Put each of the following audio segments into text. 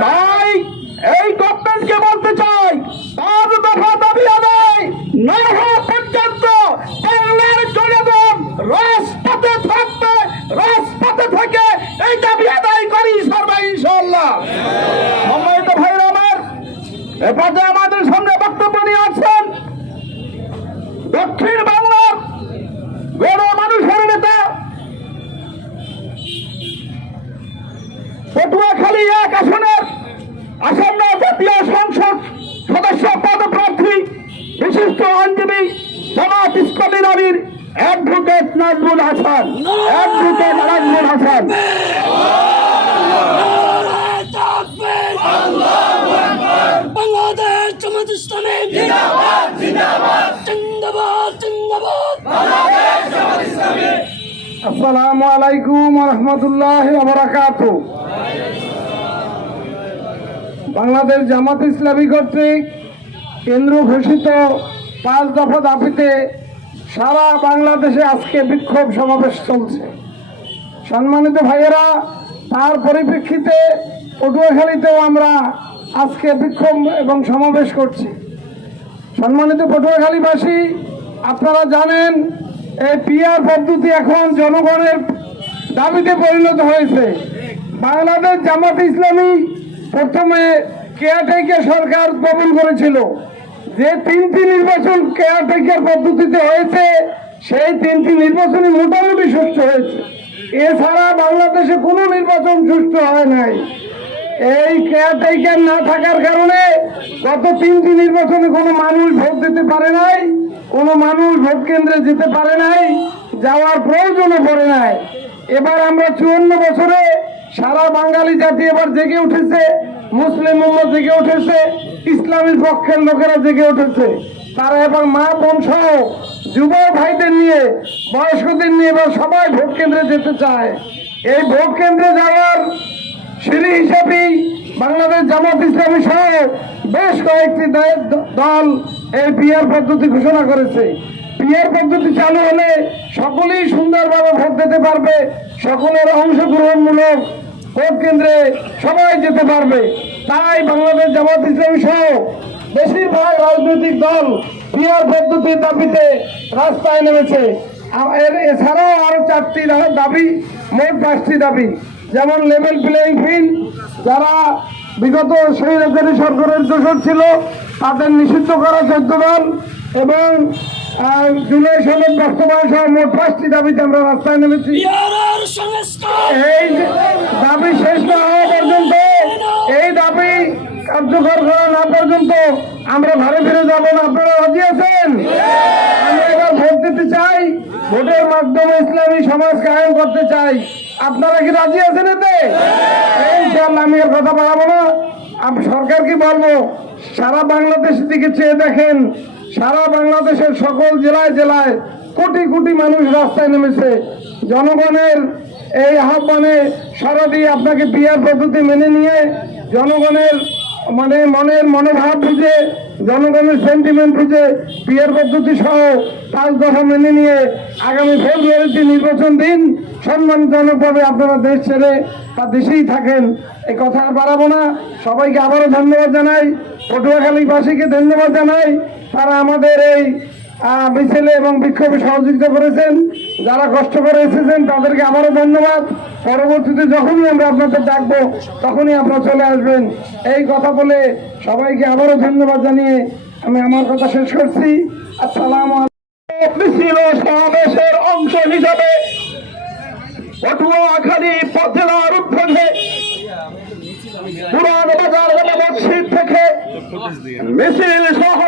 তাই এই গভর্নমেন্টকে বলতে চাই, পাঁচ দফা দাবি আদায় না হওয়া পর্যন্ত জনগণ থাকবে থেকে এই দাবি আদায় করি সম্মানিত ভাইরা আমার আমাদের সামনে বক্তব্য নিয়ে আসছেন দক্ষিণ বাংলার গণ মানুষের নেতা এক আসনের আসন্ন জাতীয় সংসদ সদস্য পদপ্রার্থী বিশিষ্ট আইনজীবী জামাত ইসলামী নবীর অ্যাডভোকেট নাজমুল হাসান অ্যাডভোকেট নাজমুল হাসান। বাংলাদেশ জামাত ইসলামী জিন্দাবাদ জিন্দাবাদ। জিন্দাবাদ জিন্দাবাদ। আসসালামু আলাইকুম রহমতুল্লাহ বারাকাত বাংলাদেশ জামাত ইসলামী কর্তৃক কেন্দ্র ঘোষিত পাঁচ দফা দাবিতে সারা বাংলাদেশে আজকে বিক্ষোভ সমাবেশ চলছে। সম্মানিত ভাইয়েরা, তার পরিপ্রেক্ষিতে পটুয়াখালীতেও আমরা আজকে বিক্ষোভ এবং সমাবেশ করছি। সম্মানিত পটুয়াখালীবাসী, আপনারা জানেন, এই পিআর পদ্ধতি এখন জনগণের দাবিতে পরিণত হয়েছে। বাংলাদেশ জামাত ইসলামী প্রথমে কেয়ারটেকার সরকার কবুল করেছিল। যে তিনটি নির্বাচন কেয়ারটেকার পদ্ধতিতে হয়েছে, সেই তিনটি নির্বাচনই মোটামুটি সুষ্ঠু হয়েছে। এছাড়া বাংলাদেশে কোনো নির্বাচন সুষ্ঠু হয় নাই। এই কেয়ারটেকার না থাকার কারণে গত তিনটি নির্বাচনে কোনো মানুষ ভোট দিতে পারে নাই, কোনো মানুষ ভোট কেন্দ্রে যেতে পারে নাই, যাওয়ার প্রয়োজনও পড়ে নাই। এবার আমরা চুয়ান্ন বছরে সারা বাঙালি জাতি এবার জেগে উঠেছে, মুসলিম উম্মত জেগে উঠেছে ইসলামের পক্ষের লোকেরা জেগে উঠেছে। তারা এবার মা, বোন সহ যুব ভাইদের নিয়ে, বয়স্কদের নিয়ে এবার সবাই ভোট কেন্দ্রে যেতে চায়। এই ভোট কেন্দ্রে যাওয়ার সিঁড়ি হিসাবেই বাংলাদেশ জামাত ইসলামী সহ বেশ কয়েকটি দল এই পিয়ার পদ্ধতি ঘোষণা করেছে। পিয়ার পদ্ধতি চালু হলে সকলেই সুন্দরভাবে ভোট দিতে পারবে, সকলের অংশগ্রহণমূলক ভোট কেন্দ্রে সবাই যেতে পারবে। তাই বাংলাদেশ জামাত ইসলামী সহ বেশিরভাগ রাজনৈতিক দল পিয়ার পদ্ধতির দাবিতে রাস্তায় নেমেছে। এছাড়াও আরও চারটি দাবি, মোট পাঁচটি দাবি। যেমন লেভেল প্লেয়িং ফিল্ড যারা বিগত স্বৈরাচারী সরকারের দোষর ছিল, তাদের নিষিদ্ধ করা চোদ্দ দল এবং জুলাই সনদ বাস্তবায়ন সহ মোট পাঁচটি দাবিতে আমরা রাস্তায় নেমেছি। এই দাবি শেষ না হওয়া পর্যন্ত এই দাবি কার্যকর করা না পর্যন্ত আমরা ঘরে ফিরে যাব না। আপনারা রাজি আছেন? আমরা এবার ভোট দিতে চাই। ভোটের মাধ্যমে ইসলামী সমাজ কায়েম করতে চাই। আপনারা কি রাজি আছেন এতে? ইনশাআল্লাহ আমি আর কথা বাড়াবো না। আমি সরকারকে বলব? সারা বাংলাদেশের দিকে চেয়ে দেখেন সারা বাংলাদেশের সকল জেলায় জেলায় কোটি কোটি মানুষ রাস্তায় নেমেছে। জনগণের এই আহ্বানে সারা দিয়ে আপনাকে পিয়ার পদ্ধতি মেনে নিয়ে, জনগণের মানে মনের মনোভাব বুঝে, জনগণের সেন্টিমেন্ট বুঝে পিয়ার পদ্ধতি সহ পাঁচ দফা মেনে নিয়ে আগামী ফেব্রুয়ারিতে নির্বাচন দিন, সম্মানজনকভাবে আপনারা দেশ ছেড়ে তা দেশেই থাকেন এই কথা আর বাড়াবো না। সবাইকে আবারও ধন্যবাদ জানাই। পটুয়াখালীবাসীকে ধন্যবাদ জানাই। তারা আমাদের এই মিছিলে এবং বিক্ষোভে সহযোগিতা করেছেন। যারা কষ্ট করে এসেছেন, তাদেরকে আবারও ধন্যবাদ। পরবর্তীতে যখনই আমরা আপনাদের ডাকবো, তখনই আপনারা চলে আসবেন। এই কথা বলে সবাইকে আবারও ধন্যবাদ জানিয়ে আমি আমার কথা শেষ করছি। আসসালাম সমাবেশের অংশ হিসাবে পটুয়াখালী পুরান বাজার থেকে মিছিল সহকারে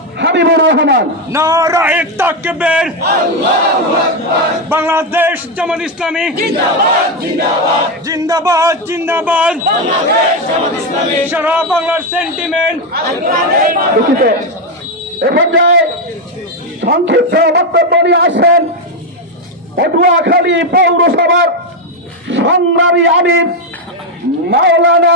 হাবিবুর রহমান। নারায় তাকবীর বাংলাদেশ জামাত ইসলামী। জিন্দাবাদ জিন্দাবাদ। সারা বাংলার সেন্টিমেন্ট এ পর্যায়ে সংক্ষিপ্ত বক্তব্য নিয়ে আসেন পটুয়াখালী পৌরসভার সংগ্রামী আমির মাওলানা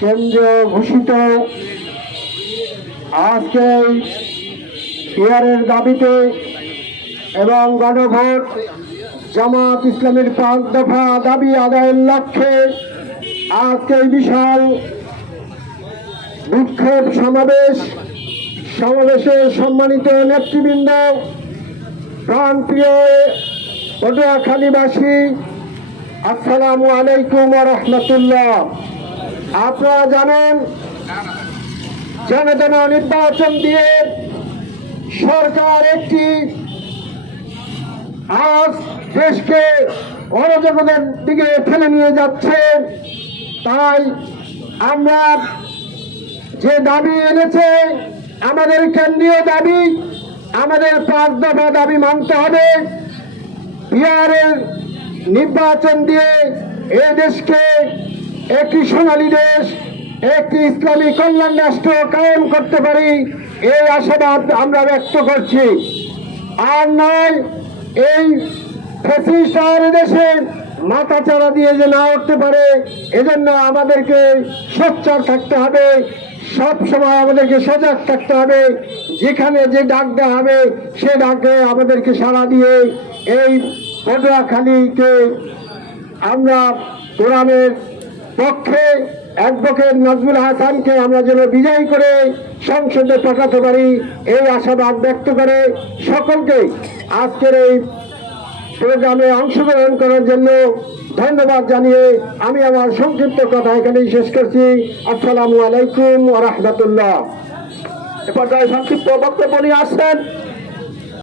কেন্দ্রীয় ঘোষিত। আজকে পিয়ারের দাবিতে এবং গণভোট, জামাত ইসলামের পাঁচ দফা দাবি আদায়ের লক্ষ্যে আজকে বিশাল বিক্ষোভ সমাবেশ, সমাবেশে সম্মানিত নেতৃবৃন্দ, প্রাণপ্রিয় পটুয়াখালীবাসী, আসসালামু আলাইকুম রহমতুল্লাহ। আপনারা জানেন, জনগণ নির্বাচন দিয়ে সরকার একটি আজ দেশকে অরাজকতার দিকে ফেলে নিয়ে যাচ্ছে। তাই আমরা যে দাবি এনেছে, আমাদের কেন্দ্রীয় দাবি, আমাদের পাঁচ দফা দাবি মানতে হবে। বিহারের নির্বাচন দিয়ে এই দেশকে একটি সোনালী দেশ, একটি ইসলামী কল্যাণ রাষ্ট্র কায়েম করতে পারি, এই আশাবাদ আমরা ব্যক্ত করছি। আর নয়, এই দেশে মাথা চারা দিয়ে যে না উঠতে পারে, এজন্য আমাদেরকে সোচ্চার থাকতে হবে সব সময় আমাদেরকে সজাগ থাকতে হবে, যেখানে যে ডাক দেওয়া হবে, সে ডাকে আমাদেরকে সাড়া দিয়ে এই পটুয়াখালীকে আমরা কোরআনের পক্ষে অ্যাডভোকেট নজরুল হাসানকে আমরা যেন বিজয়ী করে সংসদে পাঠাতে পারি, এই আশাবাদ ব্যক্ত করে সকলকে আজকের এই প্রোগ্রামে অংশগ্রহণ করার জন্য ধন্যবাদ জানিয়ে আমি আমার সংক্ষিপ্ত কথা এখানেই শেষ করছি। আসসালামু আলাইকুম ওয়া রাহমাতুল্লাহ। এ পর্যায়ে সংক্ষিপ্ত বক্তব্য নিয়ে আসছেন